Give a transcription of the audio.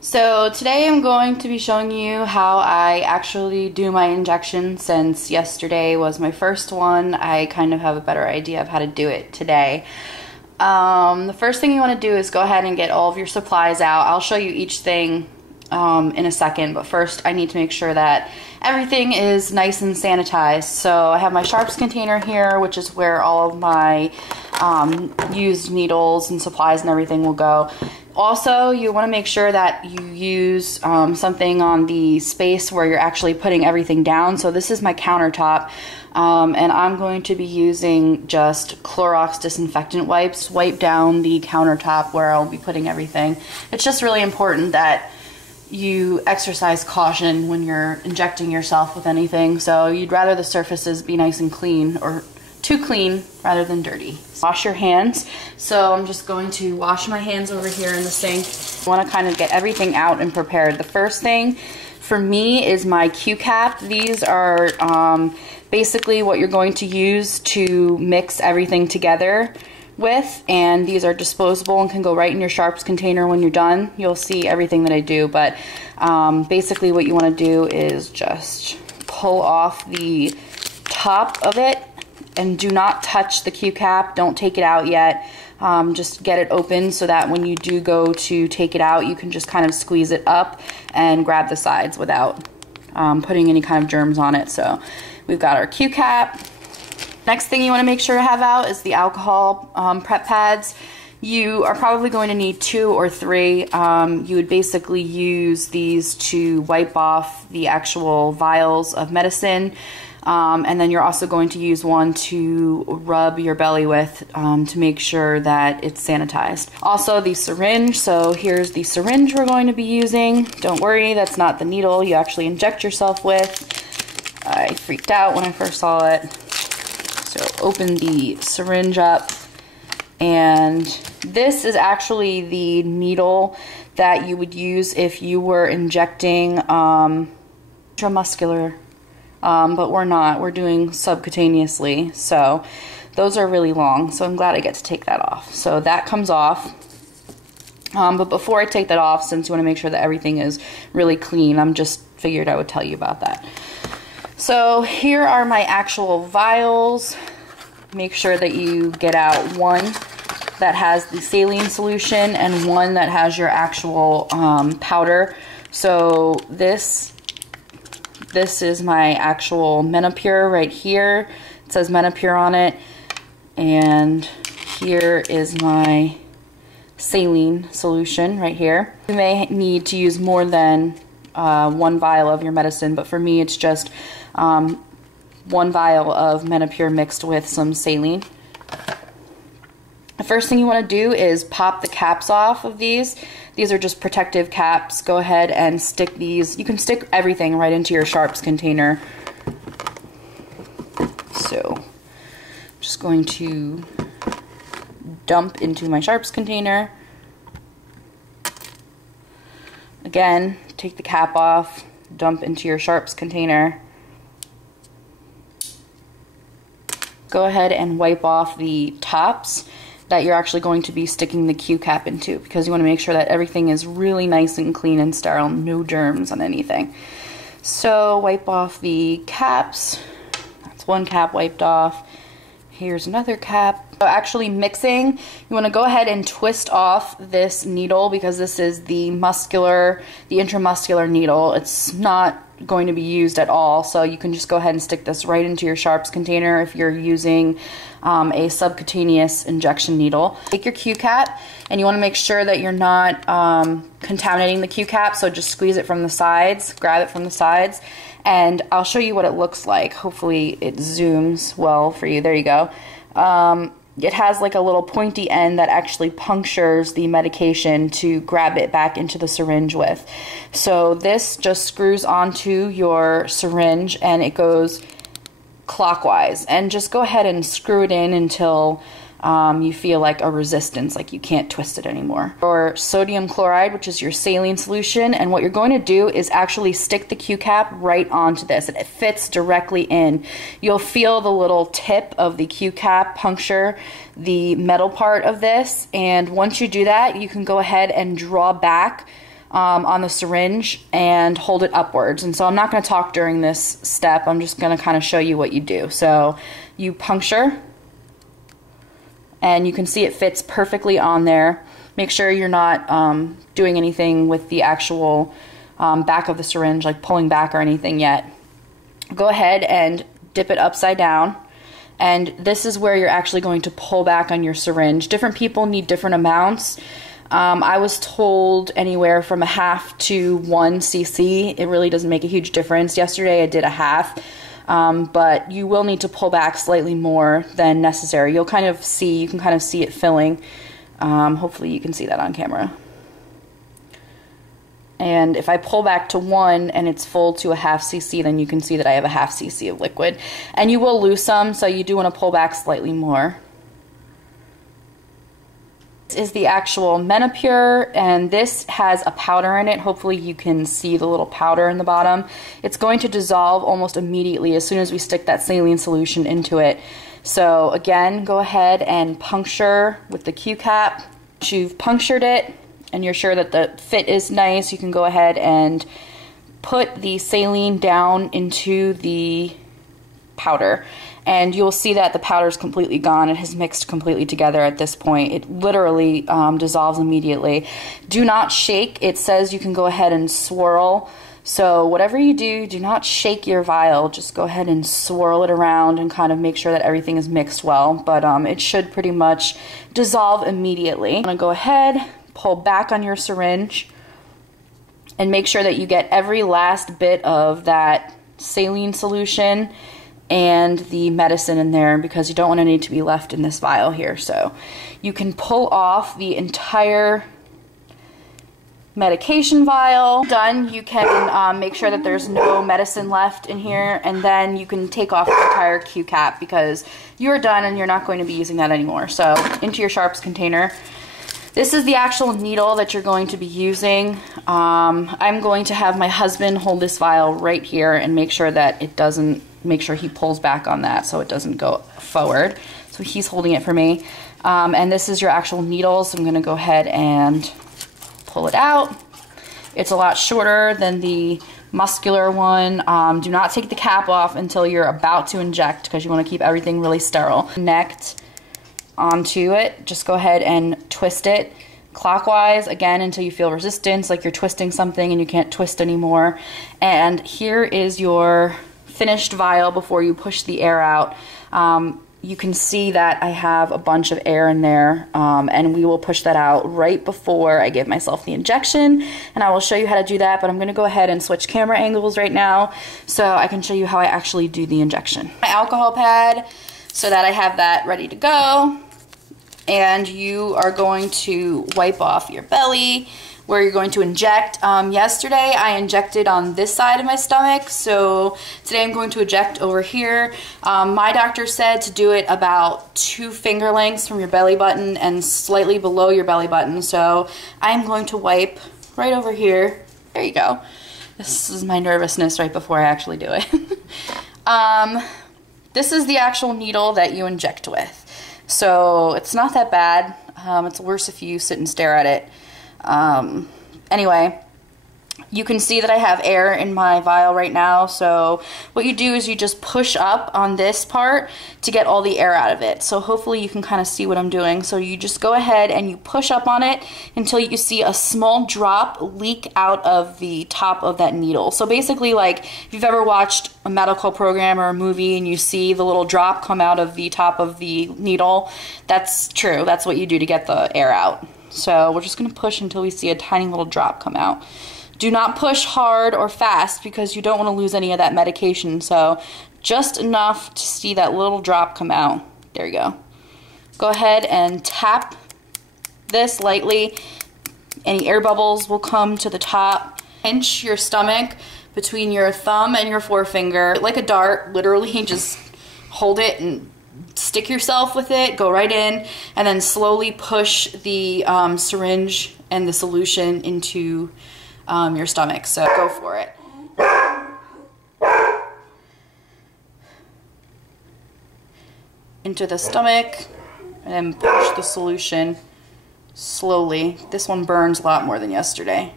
So today I'm going to be showing you how I actually do my injection. Since yesterday was my first one, I kind of have a better idea of how to do it today. The first thing you want to do is go ahead and get all of your supplies out. I'll show you each thing in a second, but first I need to make sure that everything is nice and sanitized. So I have my sharps container here, which is where all of my used needles and supplies and everything will go. Also, you want to make sure that you use something on the space where you're actually putting everything down. So this is my countertop, and I'm going to be using just Clorox disinfectant wipes. Wipe down the countertop where I'll be putting everything. It's just really important that you exercise caution when you're injecting yourself with anything. So you'd rather the surfaces be nice and clean, or too clean rather than dirty. Wash your hands. So I'm just going to wash my hands over here in the sink. I want to kind of get everything out and prepared. The first thing for me is my Q-cap. These are basically what you're going to use to mix everything together with, and these are disposable and can go right in your sharps container when you're done. You'll see everything that I do, but basically what you want to do is just pull off the top of it, and do not touch the Q-cap. Don't take it out yet. Just get it open so that when you do go to take it out, you can just kind of squeeze it up and grab the sides without putting any kind of germs on it. So we've got our Q-cap. Next thing you want to make sure to have out is the alcohol prep pads. You are probably going to need 2 or 3. You would basically use these to wipe off the actual vials of medicine. And then you're also going to use one to rub your belly with to make sure that it's sanitized. Also the syringe, so here's the syringe we're going to be using. Don't worry, that's not the needle you actually inject yourself with. I freaked out when I first saw it. So open the syringe up, and this is actually the needle that you would use if you were injecting intramuscular. But we're not. We're doing subcutaneously, so those are really long, so I'm glad I get to take that off. So that comes off. But before I take that off, since you want to make sure that everything is really clean, I'm just figured I would tell you about that. So here are my actual vials. Make sure that you get out one that has the saline solution and one that has your actual powder. So this is my actual Menopur right here. It says Menopur on it. And here is my saline solution right here. You may need to use more than one vial of your medicine, but for me it's just one vial of Menopur mixed with some saline. The first thing you want to do is pop the caps off of these. These are just protective caps. Go ahead and stick these. You can stick everything right into your sharps container. So I'm just going to dump into my sharps container. Again, take the cap off, dump into your sharps container. Go ahead and wipe off the tops that you're actually going to be sticking the Q-cap into, because you want to make sure that everything is really nice and clean and sterile, no germs on anything. So wipe off the caps. That's one cap wiped off. Here's another cap. So actually mixing, you want to go ahead and twist off this needle, because this is the intramuscular needle. It's not going to be used at all, so you can just go ahead and stick this right into your sharps container if you're using a subcutaneous injection needle. Take your Q-cap, and you want to make sure that you're not contaminating the Q-cap, so just squeeze it from the sides, grab it from the sides, and I'll show you what it looks like. Hopefully it zooms well for you. There you go. It has like a little pointy end that actually punctures the medication to grab it back into the syringe with. So this just screws onto your syringe and it goes clockwise. And just go ahead and screw it in until you feel like a resistance, like you can't twist it anymore. Or sodium chloride, which is your saline solution, and what you're going to do is actually stick the Q-cap right onto this, and it fits directly in. You'll feel the little tip of the Q-cap puncture the metal part of this, and once you do that, you can go ahead and draw back on the syringe and hold it upwards. And so I'm not going to talk during this step. I'm just going to kind of show you what you do. So you puncture, and you can see it fits perfectly on there. Make sure you're not doing anything with the actual back of the syringe, like pulling back or anything yet. Go ahead and dip it upside down. And this is where you're actually going to pull back on your syringe. Different people need different amounts. I was told anywhere from 1/2 to 1 cc. It really doesn't make a huge difference. Yesterday I did 1/2, but you will need to pull back slightly more than necessary. You can kind of see it filling. Hopefully you can see that on camera. And if I pull back to 1 and it's full to 1/2 cc, then you can see that I have 1/2 cc of liquid. And you will lose some, so you do want to pull back slightly more. This is the actual Menopur, and this has a powder in it. Hopefully you can see the little powder in the bottom. It's going to dissolve almost immediately as soon as we stick that saline solution into it. So again, go ahead and puncture with the Q-cap. Once you've punctured it and you're sure that the fit is nice, you can go ahead and put the saline down into the powder. And you'll see that the powder is completely gone. It has mixed completely together at this point. It literally dissolves immediately. Do not shake. It says you can go ahead and swirl. So whatever you do, do not shake your vial. Just go ahead and swirl it around and kind of make sure that everything is mixed well. But it should pretty much dissolve immediately. I'm gonna go ahead, pull back on your syringe, and make sure that you get every last bit of that saline solution and the medicine in there, because you don't want any to be left in this vial here. So you can pull off the entire medication vial. Done, you can make sure that there's no medicine left in here, and then you can take off the entire Q-cap because you're done and you're not going to be using that anymore. So into your sharps container. This is the actual needle that you're going to be using. I'm going to have my husband hold this vial right here and make sure that it doesn't, make sure he pulls back on that so it doesn't go forward. So he's holding it for me. And this is your actual needle, so I'm gonna go ahead and pull it out. It's a lot shorter than the muscular one. Do not take the cap off until you're about to inject because you want to keep everything really sterile. Connect onto it. Just go ahead and twist it clockwise again until you feel resistance, like you're twisting something and you can't twist anymore. And here is your finished vial before you push the air out. You can see that I have a bunch of air in there, and we will push that out right before I give myself the injection, and I will show you how to do that. But I'm going to go ahead and switch camera angles right now so I can show you how I actually do the injection. My alcohol pad, so that I have that ready to go, and you are going to wipe off your belly where you're going to inject. Yesterday I injected on this side of my stomach, so today I'm going to inject over here. My doctor said to do it about 2 finger lengths from your belly button and slightly below your belly button, so I'm going to wipe right over here. There you go. This is my nervousness right before I actually do it. This is the actual needle that you inject with, so it's not that bad. It's worse if you sit and stare at it. Anyway, you can see that I have air in my vial right now, so what you do is you just push up on this part to get all the air out of it. So hopefully you can kind of see what I'm doing. So you just go ahead and you push up on it until you see a small drop leak out of the top of that needle. So basically, like if you've ever watched a medical program or a movie and you see the little drop come out of the top of the needle, that's true. That's what you do to get the air out. So we're just going to push until we see a tiny little drop come out. Do not push hard or fast because you don't want to lose any of that medication. So just enough to see that little drop come out. There you go. Go ahead and tap this lightly. Any air bubbles will come to the top. Pinch your stomach between your thumb and your forefinger like a dart. Literally just hold it and stick yourself with it, go right in, and then slowly push the syringe and the solution into your stomach. So go for it. Into the stomach, and then push the solution slowly. This one burns a lot more than yesterday.